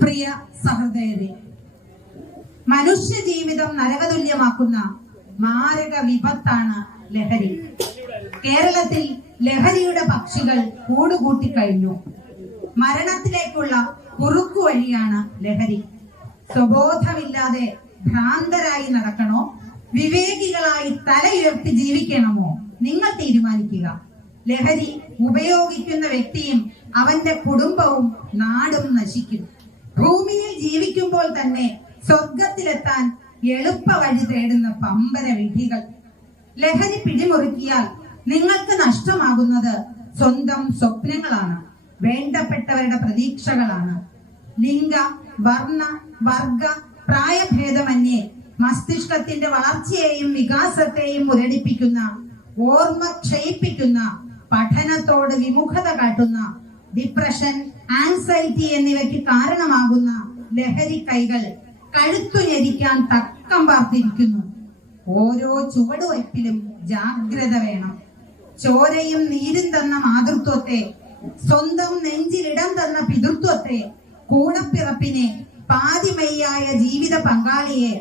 പ്രിയ സഹൃദയരെ, മനുഷ്യ ജീവിതം നരകതുല്യമാക്കുന്ന മാരക വിപത്താണ് ലഹരി. കേരളത്തിൽ ലഹരിയുടെ പക്ഷികൾ കൂടുകൂട്ടിക്കഴിഞ്ഞു. മരണത്തിലേക്കുള്ള കുറുക്കുവഴിയാണ് ലഹരി. സ്വബോധമില്ലാതെ ഭ്രാന്തരായി നടക്കണോ, വിവേകികളായി തലയുയർത്തി ജീവിക്കണമോ? നിങ്ങൾ തീരുമാനിക്കുക. ലഹരി ഉപയോഗിക്കുന്ന വ്യക്തിയും അവന്റെ കുടുംബവും നാടും നശിക്കും. ഭൂമിയിൽ ജീവിക്കുമ്പോൾ തന്നെ സ്വർഗത്തിലെത്താൻ എളുപ്പ വഴി തേടുന്ന പമ്പര വിധികൾ. ലഹരി പിടിമുറുക്കിയാൽ നിങ്ങൾക്ക് നഷ്ടമാകുന്നത് സ്വന്തം സ്വപ്നങ്ങളാണ്, വേണ്ടപ്പെട്ടവരുടെ പ്രതീക്ഷകളാണ്. ലിംഗ, വർണ്ണ, വർഗ, പ്രായഭേദമന്യേ മസ്തിഷ്കത്തിന്റെ വളർച്ചയെയും വികാസത്തെയും മുരടിപ്പിക്കുന്ന, ഓർമ്മ ക്ഷയിപ്പിക്കുന്ന, പഠനത്തോട് വിമുഖത കാട്ടുന്ന, ഡിപ്രഷൻ, ആൻസൈറ്റി എന്നിവയ്ക്ക് കാരണമാകുന്ന ലഹരി കൈകൾ കഴുത്തു ഞെരിക്കാൻ തക്കം പാർത്തിരിക്കുന്നു. ഓരോ ചുവടുവയ്പിലും ജാഗ്രത വേണം. ചോരയും നീരും തന്ന മാതൃത്വത്തെ, സ്വന്തം നെഞ്ചിലിടം തന്ന പിതൃത്വത്തെ, കൂടപ്പിറപ്പിനെ, പാതിമയ്യായ ജീവിത പങ്കാളിയെ,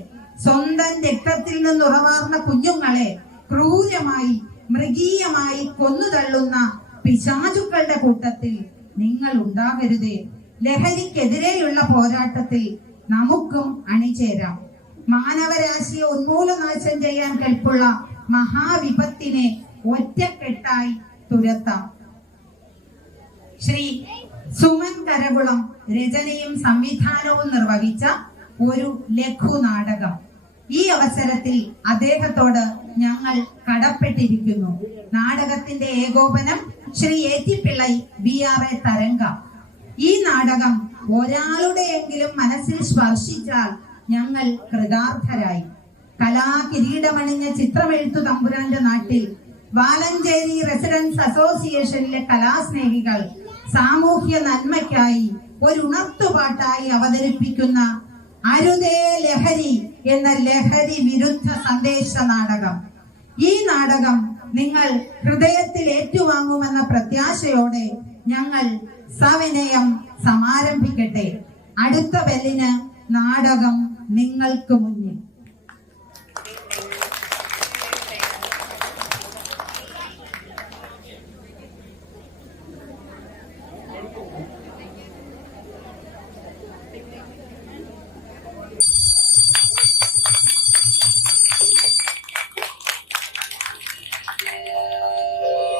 സ്വന്തം രക്തത്തിൽ നിന്നുറവാർന്ന കുഞ്ഞുങ്ങളെ ക്രൂരമായി, മൃഗീയമായി കൊന്നുതള്ളുന്ന പിശാചുക്കളുടെ കൂട്ടത്തിൽ നിങ്ങൾ ഉണ്ടാകരുതേ. ലഹരിക്കെതിരെയുള്ള പോരാട്ടത്തിൽ നമുക്കും അണിചേരാം. മാനവരാശിയെ ഉന്മൂലനാശം ചെയ്യാൻ കെൽപ്പുള്ള മഹാവിപത്തിനെ ഒറ്റക്കെട്ടായി തുരത്താം. ശ്രീ സുമൻ കരകുളം രചനയും സംവിധാനവും നിർവഹിച്ച ഒരു ലഘു നാടകം. ഈ അവസരത്തിൽ അദ്ദേഹത്തോട് ഞങ്ങൾ കടപ്പെട്ടിരിക്കുന്നു. നാടകത്തിന്റെ ഏകോപനം ശ്രീ ഏറ്റിപ്പിള്ളൈ BRA തരംഗ. ഈ നാടകം ഒരാളുടെയെങ്കിലും മനസ്സിൽ സ്പർശിച്ചാൽ ഞങ്ങൾ കൃതാർത്ഥരായി. കലാകിരീടമണിഞ്ഞ ചിത്രമെഴുത്തു തമ്പുരാന്റെ നാട്ടിൽ വാലഞ്ചേരി റെസിഡൻസ് അസോസിയേഷനിലെ കലാസ്നേഹികൾ സാമൂഹ്യ നന്മയ്ക്കായി ഒരു ഉണർത്തുപാട്ടായി അവതരിപ്പിക്കുന്ന അരുതേ ലഹരി എന്ന ലഹരി വിരുദ്ധ സന്ദേശ നാടകം. ഈ നാടകം നിങ്ങൾ ഹൃദയത്തിൽ ഏറ്റുവാങ്ങുമെന്ന പ്രത്യാശയോടെ ഞങ്ങൾ സവിനയം സമാരംഭിക്കട്ടെ. അടുത്ത ബെല്ലിന് നാടകം നിങ്ങൾക്ക് മുന്നിൽ.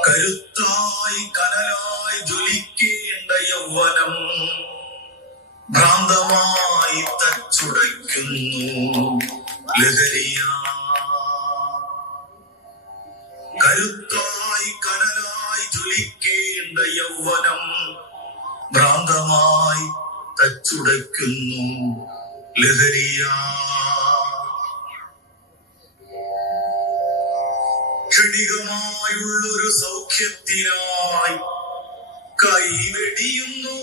കരുത്തായി കനലായി ജ്വലിക്കേണ്ട യൗവനം ഭ്രാന്തമായി തച്ചുടയ്ക്കുന്നു ലഹരിയാ. കരുത്തായി കനലായി ജ്വലിക്കേണ്ട യൗവനം ഭ്രാന്തമായി തച്ചുടയ്ക്കുന്നു ലഹരിയാ. ക്ഷണികമായുള്ളൊരു സൗഖ്യത്തിനായി കൈവെടിയുന്നു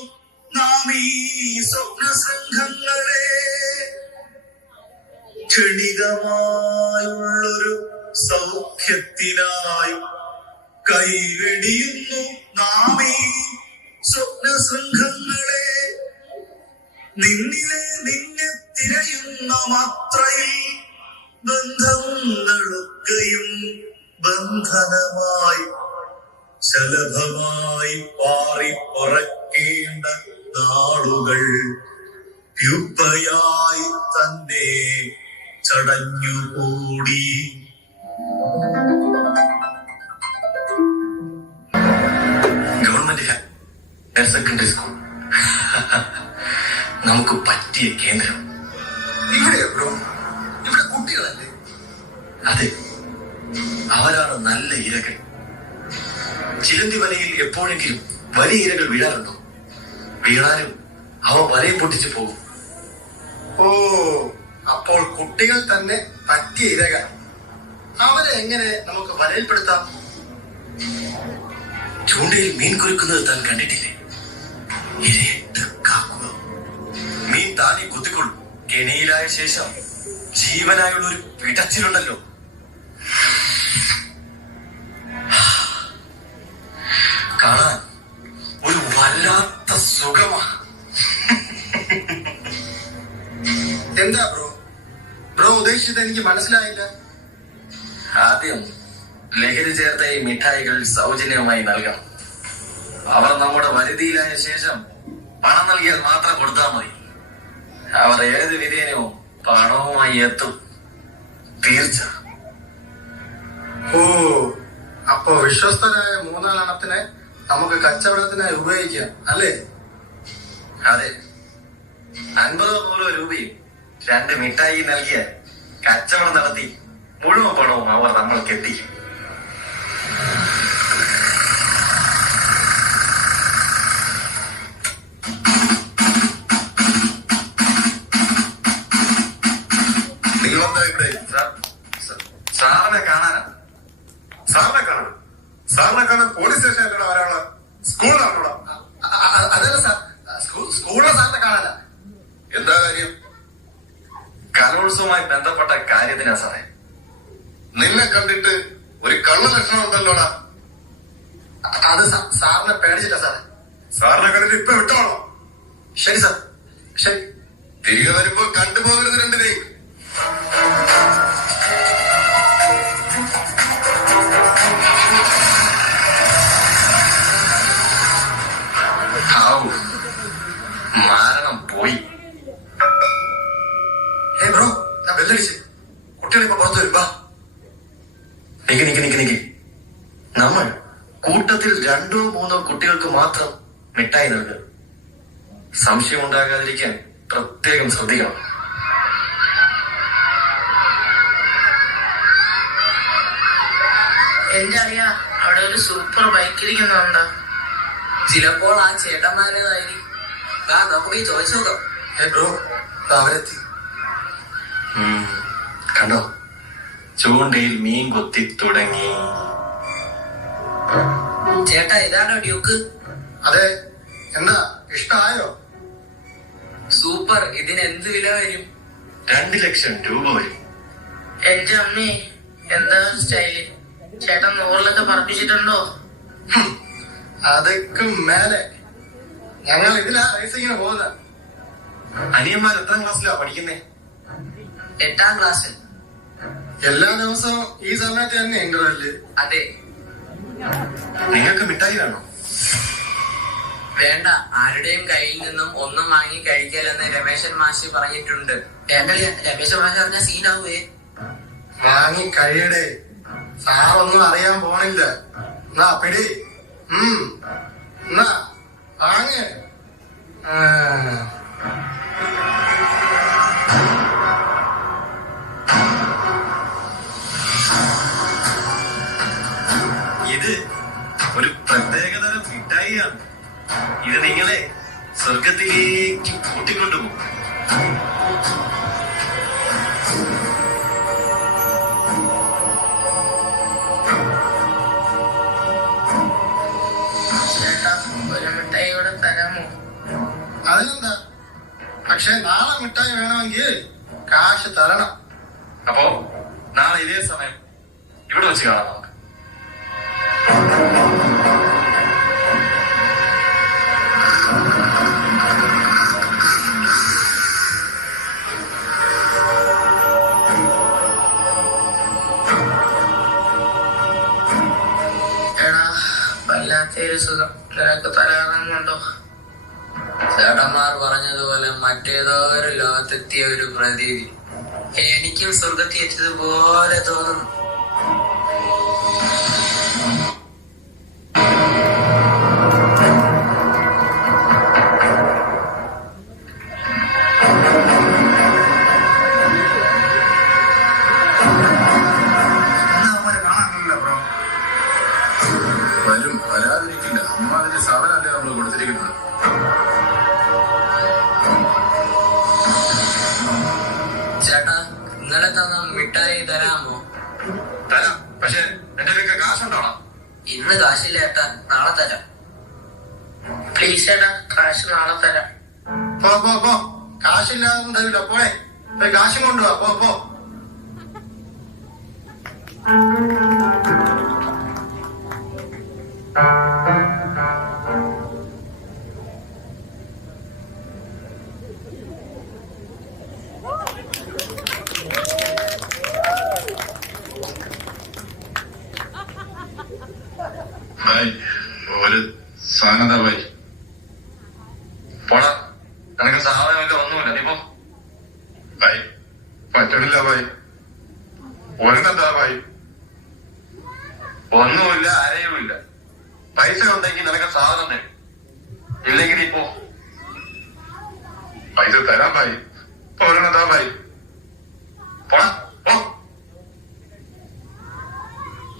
നാം ഈ സ്വപ്ന സംഘങ്ങളെ. ക്ഷണികമായുള്ളൊരു സൗഖ്യത്തിനായി കൈവെടിയുന്നു നാം ഈ സ്വപ്ന സംഘങ്ങളെ. നിന്നെ തിരയുന്ന മാത്രയിൽ ബന്ധങ്ങളൊക്കെയും ബന്ധനമായി ശലഭമായി പാറി പറക്കേണ്ട നാളുകൾ പ്യുപ്പയായി തന്നെ ചടഞ്ഞുകൂടി. ഗവൺമെന്റ് ഹയർ സെക്കൻഡറി സ്കൂൾ നമുക്ക് പറ്റിയ കേന്ദ്രം. ഇവിടെ കുട്ടികളല്ലേ? അതെ, അവരാണ് നല്ല ഇരകൾ. ചിലന്തി വലയിൽ എപ്പോഴെങ്കിലും വലിയ ഇരകൾ വീഴാറുണ്ടോ? വീണാലും അവ വലയും പൊട്ടിച്ചു പോകും. ഓ, അപ്പോൾ കുട്ടികൾ തന്നെ പറ്റിയ ഇരകൾ. അവരെ എങ്ങനെ നമുക്ക് വലയിൽപ്പെടുത്താം? ചൂണ്ടയിൽ മീൻ കുരുക്കുന്നത് താൻ കണ്ടിട്ടില്ലേ? ഇരയിട്ട് കാക്കുക. മീൻ താനെ കുത്തിക്കൊള്ളും. കെണിയിലായ ശേഷം ജീവനായുള്ള ഒരു പിടച്ചിലുണ്ടല്ലോ, കാണാൻ ഒരു വല്ലാത്ത സുഖമാണ്. എന്താ ബ്രോ ഉദ്ദേശിച്ചത് എനിക്ക് മനസ്സിലായില്ല. ആദ്യം ലഹരി ചേർത്ത ഈ മിഠായികൾ സൗജന്യമായി നൽകണം. അവർ നമ്മുടെ വരുതിയിലായ ശേഷം പണം നൽകിയാൽ മാത്രം കൊടുത്താൽ മതി. അവർ ഏത് വിധേനവും പണവുമായി എത്തും, തീർച്ച. ഓ, അപ്പൊ വിശ്വസ്തരായ മൂന്നാലെണ്ണത്തിനെ നമുക്ക് കച്ചവടത്തിനായി ഉപയോഗിക്കാം അല്ലേ? അതെ, 50 രൂപയും 2 മിഠായി നൽകിയ കച്ചവടം നടത്തി മുഴുവൻ പണവും അവർ നമ്മൾക്ക് എത്തിക്കും. സാറിനെ കാണാനാ? സാറിനെ കാണാൻ പോലീസ് സ്റ്റേഷനിലൂടെ വരാനുള്ള സ്കൂളിലാണോ? അതല്ല സാർ, സ്കൂളിലെ സാറിനെ കാണാനാ. എന്താ കാര്യം? കലോത്സവവുമായി ബന്ധപ്പെട്ട കാര്യത്തിനാ സാറേ. നിന്നെ കണ്ടിട്ട് ഒരു കള്ള ലക്ഷണം ഉണ്ടല്ലോടാ. അത് സാറിനെ പേടിച്ചില്ല സാറേ. സാറിനെ കണ്ടിട്ട് ഇപ്പൊ വിട്ടോളോ? ശരി സാർ, ശരി. തിരികെ വരുമ്പോ കണ്ടുപോകരുത് രണ്ടിനെയും. മാരണം പോയി. ബ്രോ, ഞാൻ ബെല്ലടിച്ച്. കുട്ടികളിപ്പോ പുറത്തു വരുമ്പോ നിക്ക്. നമ്മൾ കൂട്ടത്തിൽ 2-3 കുട്ടികൾക്ക് മാത്രം മിഠായി നൽകുക. സംശയം ഉണ്ടാകാതിരിക്കാൻ പ്രത്യേകം ശ്രദ്ധിക്കണം. എന്റെ അറിയ അവിടെ ഒരു സൂപ്പർ ബൈക്ക് ഇരിക്കുന്നുണ്ടോ? ചിലപ്പോൾ ആ ചേട്ടന്മാരേതായിരിക്കും. നമുക്ക് ചോദിച്ചു നോക്കാം. ബ്രോ, അവരെത്തി. കണ്ടോ, ചൂണ്ടയിൽ മീൻ കൊത്തി തുടങ്ങി. ചേട്ടാ, ഇതാണോ ഡ്യൂക്ക്? അതെ. എന്നാ ഇഷ്ടായോ? സൂപ്പർ. ഇതിന് എന്ത് വില വരും? 2 ലക്ഷം രൂപ വരും. എന്റെ അമ്മേ, എന്താ സ്റ്റൈല്! ചേട്ടൻ 100 പറപ്പിച്ചിട്ടുണ്ടോ? അതൊക്കെ മേലെ. ഞങ്ങൾ ഇതിലാ റേസിങ്ങിന് പോകുന്നത്. അനിയന്മാർ എത്രാം ക്ലാസ്സിലാ പഠിക്കുന്നേ? 8ാം ക്ലാസ്സിൽ. എല്ലാ ദിവസവും ഈ സമയത്ത് തന്നെ ഇന്റർവെല്ല്. അതെ. നിങ്ങൾക്ക് മിഠായി വേണോ? വേണ്ട, ആരുടെയും കയ്യിൽ നിന്നും ഒന്നും വാങ്ങി കഴിക്കലെന്ന് രമേശൻ മാഷി പറഞ്ഞിട്ടുണ്ട്. രമേശൻ മാഷി പറഞ്ഞ സീനാവേ. വാങ്ങി കഴിയടേ, സാറൊന്നും അറിയാൻ പോണില്ല. എന്നാ പിടി. എന്നാ വാങ്ങ്. ഇത് ഒരു പ്രത്യേകതരം മിഠായിയാണ്. ഇത് നിങ്ങളെ സ്വർഗത്തിലേക്ക് കൂട്ടിക്കൊണ്ടുപോകും. ചേട്ടാ, ഒരു മിഠായി കൂടെ തരാമോ? അതിനെന്താ, പക്ഷെ നാളെ മിഠായി വേണമെങ്കിൽ കാശ് തരണം. അപ്പോ നാളെ ഇതേ സമയം ഇവിടെ വെച്ച് കാണാം നമുക്ക്. എടാ, വല്ലാത്തൊരു സുഖം. നിനക്ക് തരാറുണ്ടോ? ചേട്ടന്മാർ പറഞ്ഞതുപോലെ മറ്റേതോ ഒരു ലോകത്തെത്തിയ ഒരു പ്രതീതി. എനിക്കും സ്വർഗത്തിൽ എത്തിയതുപോലെ തോന്നുന്നു. വരാതിരിക്കില്ല. അമ്മ അതിന്റെ സാധനല്ലേ നമ്മൾ കൊടുത്തിരിക്കുന്നത്. ചേട്ടാ, ഇന്നലെ തന്ന മിഠായി തരാമോ? തരാം, പക്ഷെ എന്റെ കയ്യിൽ കാശുണ്ടോണം. ഇന്ന് കാശില്ല ചേട്ടാ, നാളെ തരാം. പ്ലീസ് ചേട്ടാ, കാശ് നാളെ തരാം. പോ. കാശില്ലാതെ തരില്ല. പോളെ, പോയി കാശും കൊണ്ടുപോവാ. പോ. പോടാ, നിനക്ക് സാധനമില്ല, ഒന്നുമില്ല. നീ പോ. ഭായി പറ്റണില്ല ഭായി. ഒരെണ്ണെന്താ ഭായി? ഒന്നുമില്ല, ആരെയുമില്ല. പൈസ ഉണ്ടെങ്കിൽ നിനക്ക് സാധനം തരും, ഇല്ലെങ്കിൽ ഇപ്പോ പൈസ തരാം ഭായി. ഒരെണ്ണെന്താ ഭായി? പോടാ, പോ.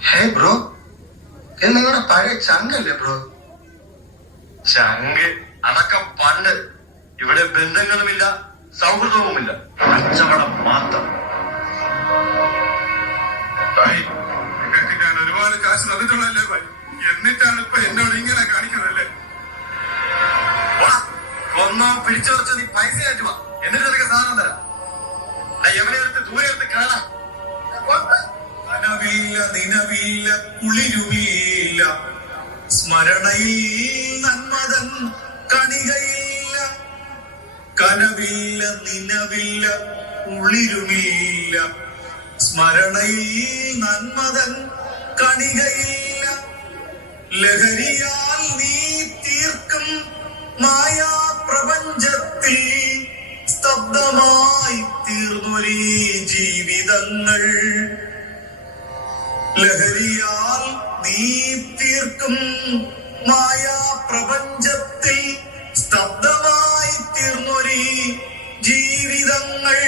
ഹേ ബ്രോ, ഇത് നിങ്ങളുടെ പഴയ ചങ്കല്ലേ ബ്രോ? ചങ്ക് അതൊക്കെ പണ്ട്. ഇവിടെ ബന്ധങ്ങളുമില്ല, സൗഹൃദവുമില്ല, കച്ചവടം മാത്രം. ഭായി, നിങ്ങൾക്ക് ഞാൻ ഒരുപാട് കാശ് തന്നിട്ടുള്ളല്ലേ ഭായി? എന്നിട്ടാണ് ഇപ്പൊ എന്നോട് ഇങ്ങനെ കാണിക്കുന്നതല്ലേ? ഒന്നോ പിടിച്ചു വെച്ച് നീ പൈസ ആറ്റുവാ, എന്നിട്ട് നിനക്ക് സാധനം തരാം. എവിടെ എടുത്ത് ദൂരെ എടുത്ത് കാണാം. കനവില്ല നിനവില്ല കുളിരുമില്ല, സ്മരണയിൽ നന്മതൻ കണികയില്ല. കനവില്ല നിനവില്ല കുളിരുമില്ല, സ്മരണയിൽ നന്മതൻ കണികയില്ല. ലഹരിയാൽ നീ തീർക്കും മായാ പ്രപഞ്ചത്തിൽ സ്തബ്ധമായി തീർന്നൊരീ ജീവിതങ്ങൾ. ലഹരിയാൽ നീ തീർക്കും മായാ പ്രപഞ്ചത്തിൽ സ്തബ്ധമായി തീർന്നൊരീ ജീവിതങ്ങൾ.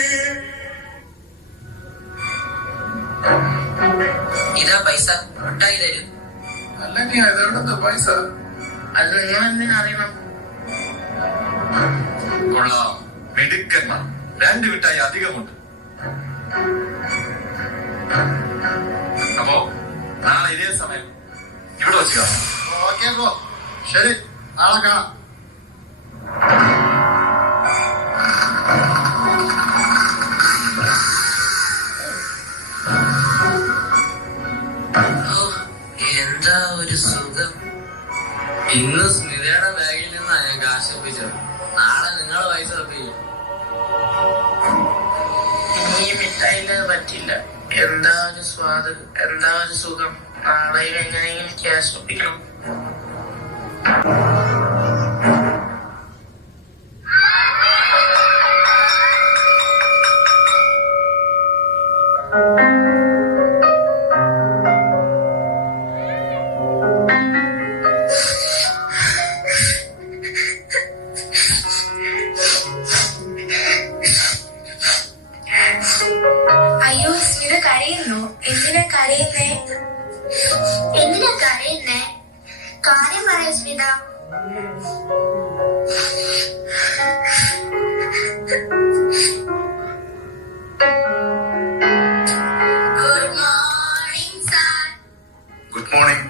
ഇതാ പൈസ, ഒട്ടായി തരും. അല്ലെങ്കിൽ അതെവിടുത്തെ പൈസ? അത് നിങ്ങൾ എന്തിനാ അറിയണം? കൊള്ളാം, മിടുക്കന്മാർ. 2 മിഠായി അധികമുണ്ട്. അപ്പോ നാളെ ഇതേ സമയം ഇവിടെ വെച്ച് കാണാം. ഓക്കെ ബ്രോ, ശരി, നാളെ കാണാം. എന്താ ഒരു സുഖം. ഇന്ന് സ്മിതയുടെ ബാഗിൽ നിന്നാണ് ഞാൻ കാശ് ഒപ്പിച്ചത്. നാളെ നിങ്ങൾ പൈസ ഒപ്പിക്കും. ഈ മിഠായില്ലാതെ പറ്റില്ല. എന്താ ഒരു സ്വാദ്, എന്താ ഒരു സുഖം. നാളെ എങ്ങനെയെങ്കിലും ക്യാഷ് ഒപ്പിക്കണം. അയ്യോ, സ്മിത കരയുന്നു. എന്തിനാ കരയുന്നേ? എന്തിനാ കരയുന്നേ? കാര്യം പറയൂ Smitha. Good morning sir. Good morning.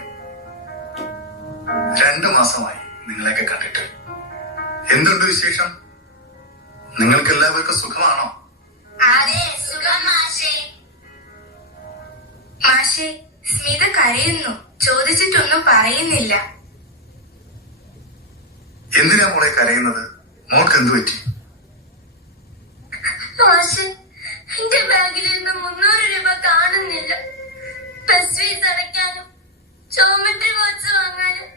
2 മാസമായി നിങ്ങളെയൊക്കെ കണ്ടിട്ട്. എന്തുണ്ട് വിശേഷം? നിങ്ങൾക്ക് എല്ലാവർക്കും സുഖമാണോ? അതെ, സുഖം മാഷേ. മാഷേ, സ്മിത കരയുന്നു. ചോദിച്ചിട്ടൊന്നും പറയുന്നില്ല. എന്തിനാ മോളെ കരയുന്നത്? മോൾക്ക് എന്ത് പറ്റി? മാഷേ, എന്റെ ബാഗിൽ നിന്ന് 300 രൂപ കാണുന്നില്ല. ബസ് ഫീസ് അടയ്ക്കാനും ജോമെട്രി ബോക്സ് വാങ്ങാനും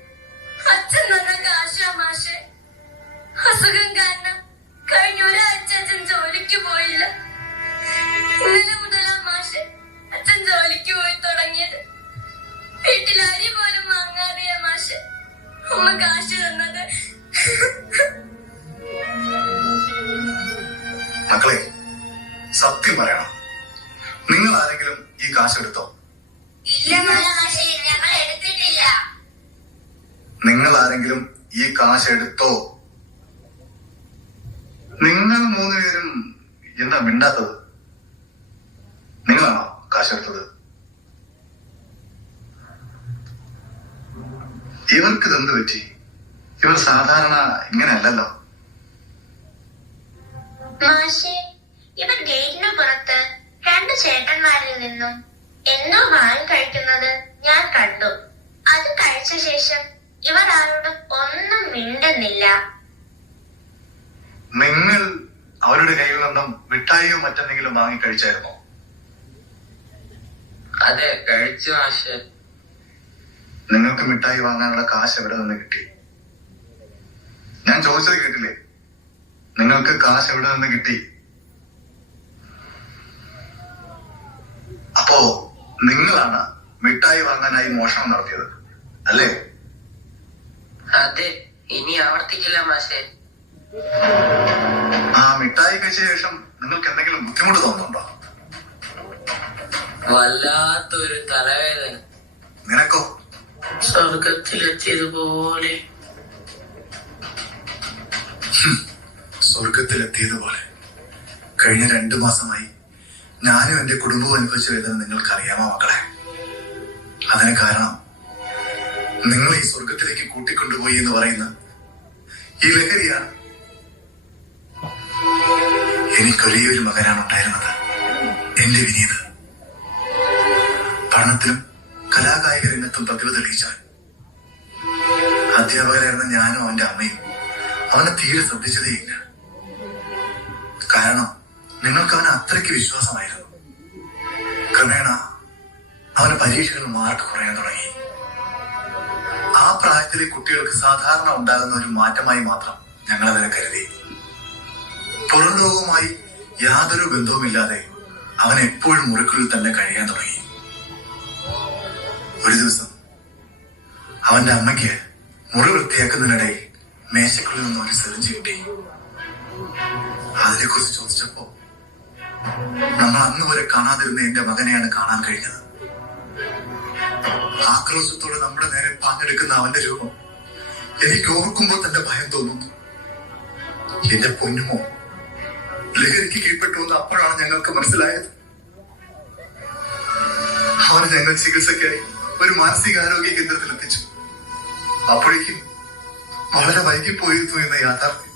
അച്ഛൻ തന്ന കാശാ മാഷേ. അസുഖം കാരണം കഴിഞ്ഞ ഒരാഴ്ച അച്ഛൻ ജോലിക്ക് പോയില്ല. ഇന്നലെ മുതലാ മാഷെ അച്ഛൻ ജോലിക്ക് പോയി തുടങ്ങിയത്. വീട്ടിൽ അരി പോലും വാങ്ങാതെയാ മാഷെ ഉമ്മ കാശ് തന്നത്. മക്കളെ, സത്യം പറയണം, നിങ്ങൾ ആരെങ്കിലും ഈ കാശ് എടുത്തോ? ഇല്ല മാഷെ, ഞങ്ങൾ എടുത്തിട്ടില്ല. നിങ്ങൾ ആരെങ്കിലും ഈ കാശ് എടുത്തോ? നിങ്ങൾ 3 പേരും എന്താ മിണ്ടാത്തത്? നിങ്ങളാണോ കാശെടുത്തത്? ഇവർക്ക് ഇതെന്ത് പറ്റി? ഇവർ സാധാരണ ഇങ്ങനെയല്ലല്ലോ. മാഷെ, ഇവർ ഗേറ്റിന് പുറത്ത് 2 ചേട്ടന്മാരിൽ നിന്നും എന്തോ വാങ്ങി കഴിക്കുന്നത് ഞാൻ കണ്ടു. അത് കഴിച്ച ശേഷം ഇവർ ആരോടും ഒന്നും മിണ്ടുന്നില്ല. നിങ്ങൾ അവരുടെ കയ്യിൽ നിന്നും മിഠായിയോ മറ്റെന്തെങ്കിലും വാങ്ങി കഴിച്ചായിരുന്നോ? അതെ, കഴിച്ചു മാഷെ. നിങ്ങൾക്ക് മിഠായി വാങ്ങാനുള്ള കാശ് എവിടെ നിന്ന് കിട്ടി? ഞാൻ ചോദിച്ചത് കേട്ടില്ലേ? നിങ്ങൾക്ക് കാശ് എവിടെ നിന്ന് കിട്ടി? അപ്പോ നിങ്ങളാണ് മിഠായി വാങ്ങാനായി മോഷണം നടത്തിയത് അല്ലേ? അതെ, ഇനി ആവർത്തിക്കില്ല മാഷെ. ആ മിഠായി കഴിച്ച ശേഷം നിങ്ങൾക്ക് എന്തെങ്കിലും ബുദ്ധിമുട്ട് തോന്നുന്നുണ്ടോ? വല്ലാത്തൊരു തലവേദന. നിനക്കോ? സ്വർഗത്തിലെത്തിയതുപോലെ. സ്വർഗത്തിലെത്തിയതുപോലെ. കഴിഞ്ഞ 2 മാസമായി ഞാനും എന്റെ കുടുംബവും അനുഭവിച്ച വേദന നിങ്ങൾക്കറിയാമോ മക്കളെ? അതിന് കാരണം നിങ്ങൾ ഈ സ്വർഗത്തിലേക്ക് കൂട്ടിക്കൊണ്ടുപോയി എന്ന് പറയുന്ന ഈ ലഹരിയാണ്. എനിക്കൊരേയൊരു മകനാണ് ഉണ്ടായിരുന്നത്, എന്റെ വിനീത്. പഠനത്തിലും കലാകായിക രംഗത്തും പ്രതിഭ തെളിയിച്ചവൻ. അധ്യാപകരായിരുന്ന ഞാനും അവന്റെ അമ്മയും അവനെ തീരെ ശ്രദ്ധിച്ചതേയില്ല. കാരണം നിങ്ങൾക്ക് അവനെ അത്രയ്ക്ക് വിശ്വാസമായിരുന്നു. ക്രമേണ അവന് പരീക്ഷകൾ മാർക്ക് കുറയാൻ തുടങ്ങി. ആ പ്രായത്തിലെ കുട്ടികൾക്ക് സാധാരണ ഉണ്ടാകുന്ന ഒരു മാറ്റമായി മാത്രം ഞങ്ങൾ അതിനെ കരുതി. പുറം ലോകവുമായി യാതൊരു ബന്ധവുമില്ലാതെ അവൻ എപ്പോഴും മുറിക്കുള്ളിൽ തന്നെ കഴിയാൻ തുടങ്ങി. ഒരു ദിവസം അവന്റെ അമ്മയ്ക്ക് മുറി വൃത്തിയാക്കുന്നതിനിടയിൽ മേശക്കുള്ളിൽ നിന്ന് ഒരു സിറിഞ്ച് കിട്ടി. അതിനെക്കുറിച്ച് ചോദിച്ചപ്പോ നമ്മൾ അന്ന് വരെ കാണാതിരുന്ന എന്റെ മകനെയാണ് കാണാൻ കഴിഞ്ഞത്. ആക്രോശത്തോടെ നമ്മുടെ നേരെ പാഞ്ഞെടുക്കുന്ന അവന്റെ രൂപം എനിക്ക് ഓർക്കുമ്പോൾ തന്നെ ഭയം തോന്നുന്നു. എന്റെ പൊന്നുമോ ലഹരിക്ക് കീഴ്പ്പെട്ടു എന്ന് അപ്പോഴാണ് ഞങ്ങൾക്ക് മനസ്സിലായത്. അവനെ ഞങ്ങൾ ചികിത്സയ്ക്കായി ഒരു മാനസികാരോഗ്യ കേന്ദ്രത്തിൽ എത്തിച്ചു. അപ്പോഴേക്കും വളരെ വൈകിപ്പോയിരുന്നു എന്ന യാഥാർത്ഥ്യം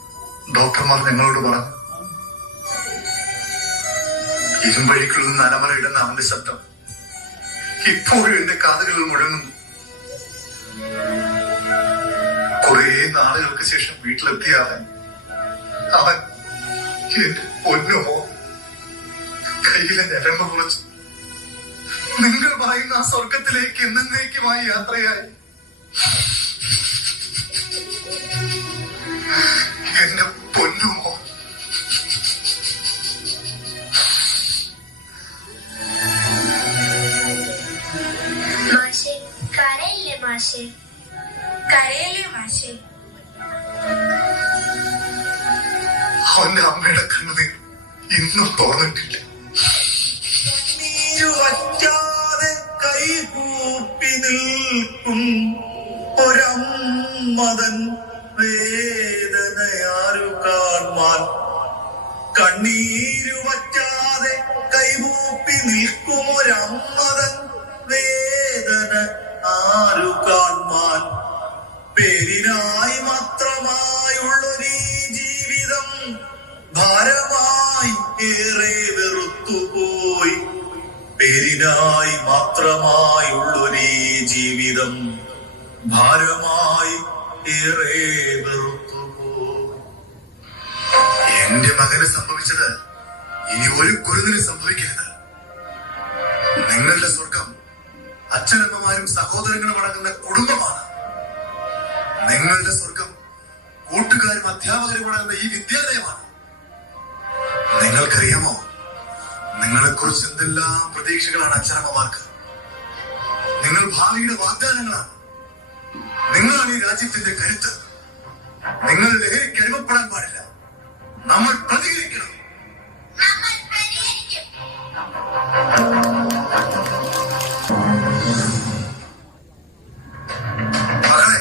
ഡോക്ടർമാർ ഞങ്ങളോട് പറഞ്ഞു. ഇരുമ്പഴിക്കുള്ളിൽ നിന്ന് അലമറയിടുന്ന അവന്റെ ശബ്ദം ഇപ്പോഴും എന്റെ കാതുകളിൽ മുഴങ്ങുന്നു. കുറെ നാളുകൾക്ക് ശേഷം വീട്ടിലെത്തിയ അവൻ എന്റെ പൊന്നോ കയ്യിലെ ഞരമ്പ് കുറച്ചു. നിങ്ങൾ പറയുന്ന ആ സ്വർഗത്തിലേക്ക് എന്നേക്കുമായി യാത്രയായി. എന്റെ പൊന്നുമോ. മാഷെ കരയില്ലേ മാഷെ, കരയില്ലേ മാഷെ. അവന്റെ അമ്മയുടെ കണ്ണുനീർ ഇന്നും തോന്നിട്ടില്ല. വറ്റാതെ കൈകൂപ്പി നിൽക്കും ഒരമ്മതൻ വേദനയാരു കാണുവാൻ. കണ്ണീരു വറ്റാതെ കൈകൂപ്പി നിൽക്കും ഒരമ്മതൻ വേദന ആരു കാണുവാൻ. പേരിനായി മാത്രമായുള്ളൊരീ ജീവിതം ഭാരമായി ഏറെ വെറുത്തുപോയി. പേരിനായി മാത്രമായുള്ളൊരീ ജീവിതം ഭാരമായി ഏറെ വെറുത്തുപോയി. എന്റെ മകന് സംഭവിച്ചത് ഇനി ഒരു കുരുന്നിന് സംഭവിക്കരുത്. നിങ്ങളുടെ സ്വർഗം അച്ഛനമ്മമാരും സഹോദരങ്ങളും അടങ്ങുന്ന കുടുംബമാണ്. നിങ്ങളുടെ സ്വർഗം കൂട്ടുകാരും അധ്യാപകരും അടങ്ങുന്ന ഈ വിദ്യാലയമാണ്. നിങ്ങൾക്കറിയാമോ, നിങ്ങളെക്കുറിച്ച് എന്തെല്ലാം പ്രതീക്ഷകളാണ് അച്ഛനമ്മമാർക്ക്. നിങ്ങൾ ഭാവിയുടെ വാഗ്ദാനങ്ങളാണ്. നിങ്ങളാണ് ഈ രാജ്യത്തിന്റെ കരുത്ത്. നിങ്ങൾ ലഹരിക്ക് അടിമപ്പെടാൻ പാടില്ല. നമ്മൾ പ്രതികരിക്കണം. മകളെ,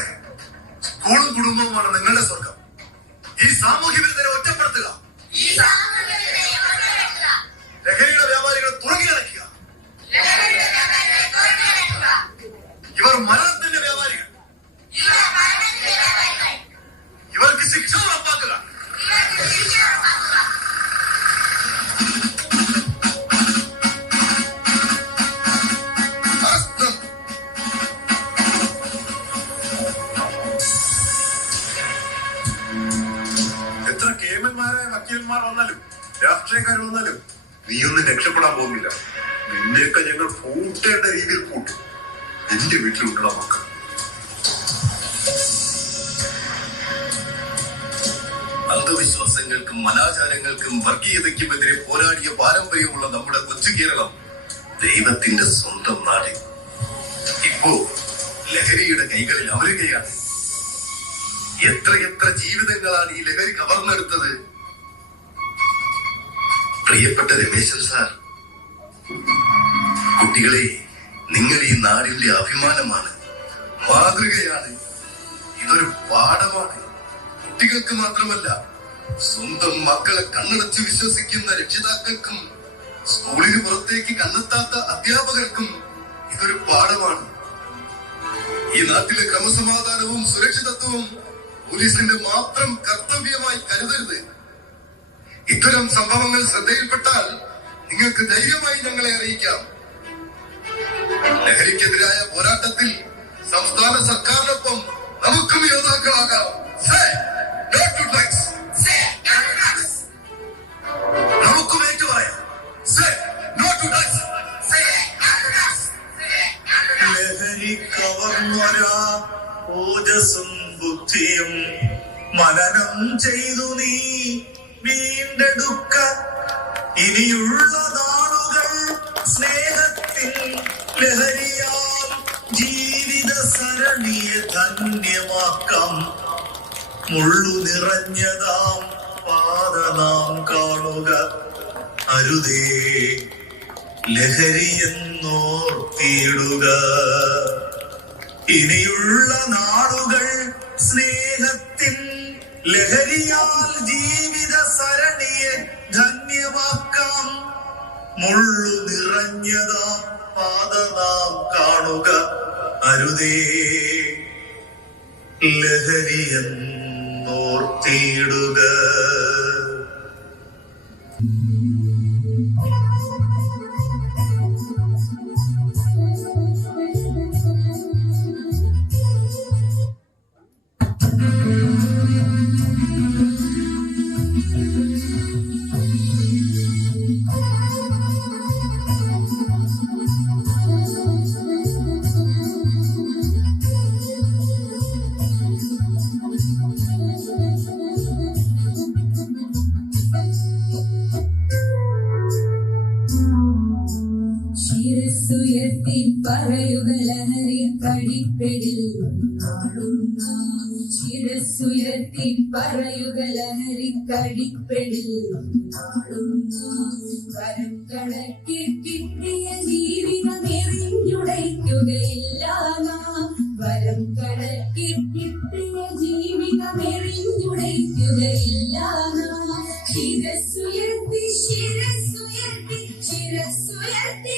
സ്കൂളും കുടുംബവുമാണ് നിങ്ങളുടെ സ്വർഗം. ഈ സാമൂഹ്യ വിരുദ്ധരെ ഒറ്റപ്പെടുത്തുക. ലഹരിയുടെ വ്യാപാരികളെ തുറങ്ങിയിറക്കുക. ഇവർ മരണത്തിന്റെ വ്യാപാരികൾ. ഇവർക്ക് ശിക്ഷ ഉറപ്പാക്കുക. എത്ര കേമന്മാരായ വക്കീലന്മാർ വന്നാലും രാഷ്ട്രീയക്കാർ വന്നാലും നീയൊന്നും രക്ഷപ്പെടാൻ പോകുന്നില്ല. നിന്നെയൊക്കെ ഞങ്ങൾ പൂട്ടേണ്ട രീതിയിൽ പൂട്ടും. എന്റെ വീട്ടിലുണ്ടോ മക്കൾ? അന്ധവിശ്വാസങ്ങൾക്കും അനാചാരങ്ങൾക്കും വർഗീയതയ്ക്കുമെതിരെ പോരാടിയ പാരമ്പര്യമുള്ള നമ്മുടെ കൊച്ചു കേരളം ദൈവത്തിന്റെ സ്വന്തം നാട് ഇപ്പോ ലഹരിയുടെ കൈകളിൽ അമരുകയാണ്. എത്രയെത്ര ജീവിതങ്ങളാണ് ഈ ലഹരി കവർന്നെടുത്തത്. പ്രിയപ്പെട്ട രമേശൻ സാർ, കുട്ടികളെ, നിങ്ങൾ ഈ നാടിന്റെ അഭിമാനമാണ്, മാതൃകയാണ്. ഇതൊരു പാഠമാണ്. കുട്ടികൾക്ക് മാത്രമല്ല, സ്വന്തം മക്കളെ കണ്ണടച്ച് വിശ്വസിക്കുന്ന രക്ഷിതാക്കൾക്കും സ്കൂളിന് പുറത്തേക്ക് കണ്ണെത്താത്ത അധ്യാപകർക്കും ഇതൊരു പാഠമാണ്. ഈ നാട്ടിലെ ക്രമസമാധാനവും സുരക്ഷിതത്വവും പോലീസിന്റെ മാത്രം കർത്തവ്യമായി കരുതരുത്. ഇത്തരം സംഭവങ്ങൾ ശ്രദ്ധയിൽപ്പെട്ടാൽ നിങ്ങൾക്ക് ധൈര്യമായി ഞങ്ങളെ അറിയിക്കാം. ലഹരിക്കെതിരായ പോരാട്ടത്തിൽ സംസ്ഥാന സർക്കാരിനൊപ്പം നമുക്കും യോദ്ധാക്കളാകാം. നമുക്കും ഏറ്റുപറയാം. ലഹരി കവർന്നൊരാ ഓജസ്സും ബുദ്ധിയും മനനം ചെയ്തു നീ വീണ്ടെടുക്ക. ഇനിയുള്ള നാളുകൾ സ്നേഹത്തിൽ ലഹരിയാൽ ജീവിത സരണിയെ ധന്യമാക്കാം. മുള്ളു നിറഞ്ഞതാം പാത നാം കാണുക. അരുതേ ലഹരിയെന്നോർത്തിയിടുക. ഇനിയുള്ള നാളുകൾ സ്നേഹത്തിൻ ലഹരിയാൽ ജീവിത സരണിയെ ധന്യമാക്കാം. മുള്ളു നിറഞ്ഞതാം പാത നാം കാണുക. അരുതേ ലഹരിയെന്നോർത്തിയിടുക. ശിരസ്സുയർത്തി പറയുക ലഹരി കടിപ്പിടിൽ നാടുന്ന. ശിരസ്സുയർത്തി പറയുക ലഹരി കടിപ്പിടിൽ നാടുന്ന. വരം കണക്കി കിട്ടിയ ജീവിതം എറിഞ്ഞുടയ്ക്കുകയില്ല നാം. വരം കണക്കി കിട്ടിയ ജീവിതം എറിഞ്ഞുടയ്ക്കുകയില്ല നാം. ശിരസ്സുയർത്തി ശിരസ്സുയർത്തി ശിരസ്സുയർത്തി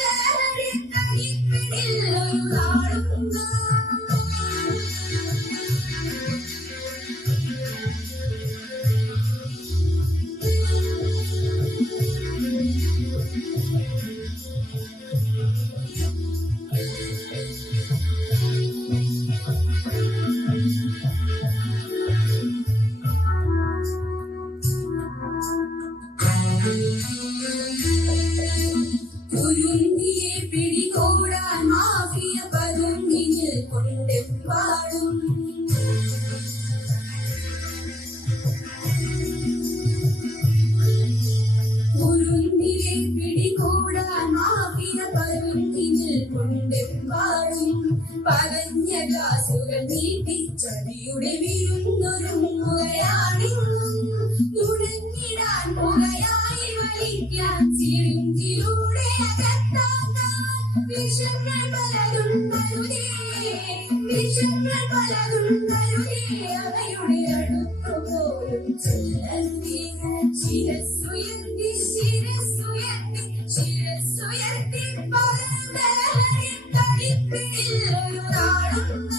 ലഹരി കടിപ്പിടിൽ ഒരു നാടുന്ന. കുരുന്നിയെ പിടികൂടാൻ മാഫിയ പതുങ്ങിന് കൊണ്ടെമ്പാടും. കുരുന്നിയെ പിടികൂടാൻ മാഫിയ പതുങ്ങിന് കൊണ്ടെമ്പാടും. പതഞ്ഞ ഗ്ലാസുകൾ നീട്ടി ചടിയുടെ വിരുന്നൊരുങ്ങുകയാണിന്നും. നുഴഞ്ഞിടാൻ പുകയായി വലിക്കാൻ സിറിഞ്ചിലൂടെ അകത്താക്കാൻ. വിഷങ്ങൾ പലതുണ്ടരുതേ, വിഷങ്ങൾ പലതുണ്ടരുതേ, അവയുടെ അടുത്തുപോലും ചെല്ലരുതേ. ശിരസ്സുയർത്തി ശിരസ്സുയർത്തി ശിരസ്സുയർത്തി പറയുക ലഹരി കടിപ്പിടിൽ ഒരു നാടുന്ന.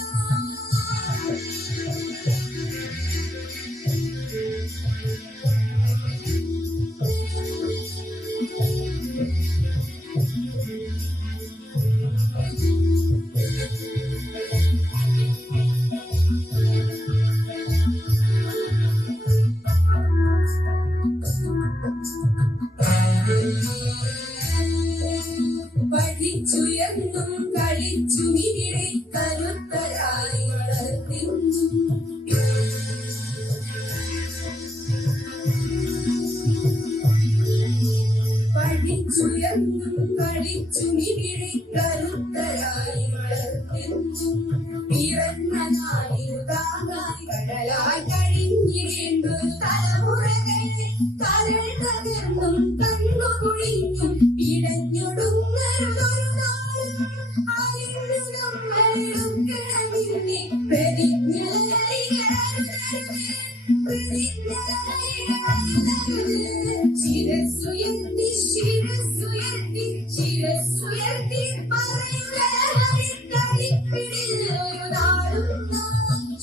പഠിച്ചുയർന്നും പഠിച്ചു മികിഴി കരുത്തരായി വളർന്നെന്നും പിറന്ന നാടിനു താങ്ങായി കടലായി കഴിഞ്ഞിടേണ്ടു തലമുറകൾ കരൾ തകർന്നും കണ്ണു കുഴിഞ്ഞും പിടഞ്ഞൊടുങ്ങരുതൊരു നാളും അറിഞ്ഞു നമ്മളെടുക്കണമെന്നെ ശിരസ്സുയർത്തി ശിരസ്സുയർത്തി ശിരസ്സുയർത്തി പറയുക കളിപ്പിടിൽ ഒരു നാളും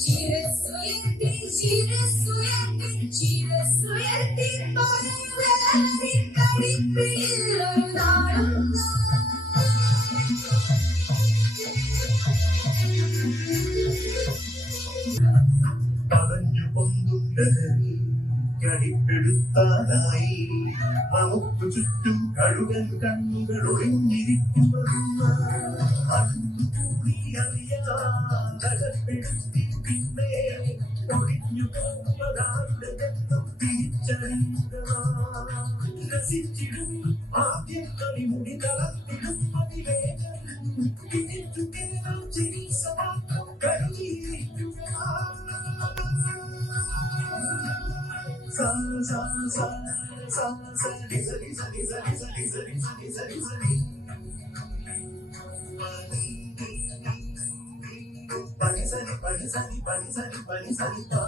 ശിരസ്സുയർത്തി ശിരസ്സുയർത്തി ശിരസ്സുയർത്തി പറയുക കളിപ്പിടിൽ ഒരു നാളും പതഞ്ഞു പൊന്തും ലഹരി കടിപ്പെടുത്താനായി നമുക്ക് ചുറ്റും കഴുകൻ കണ്ണുകൾ ഒളിഞ്ഞിരിക്കുമെന്ന അതുകൂടി അറിയാതകപ്പെടുത്തി പിന്നെ ഒഴിഞ്ഞു പോകുന്നതാരുടെ തിരിച്ചറിയുക രസിച്ചിടും ആദ്യം കളിമുടി തളർത്തിടും അതിവേഗം തിരിച്ചു കേരളം ചികിത്സ മാത്രം കരുതിയിരിക്കുക sa sa sa sa sa lisa lisa lisa lisa lisa lisa lisa lisa panisani panisani panisani panisani pa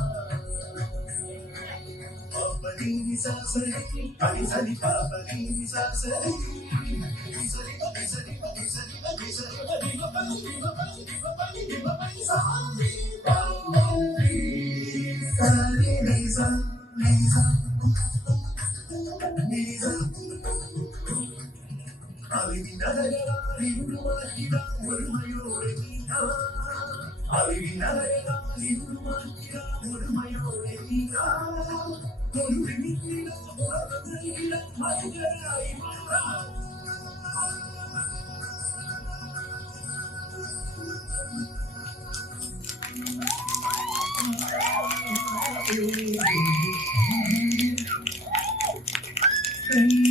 panisani sa sa panisani pa panisani sa sa panisani pa panisani pa panisani pa panisani pa panisani pa panisani pa panisani pa Lisa, Lisa, Lisa. Alivinayaralinumakida orumayore nina. Alivinayaralinumakida orumayore nina. Oruvinira oruvinira mayugarai mara. Thank you.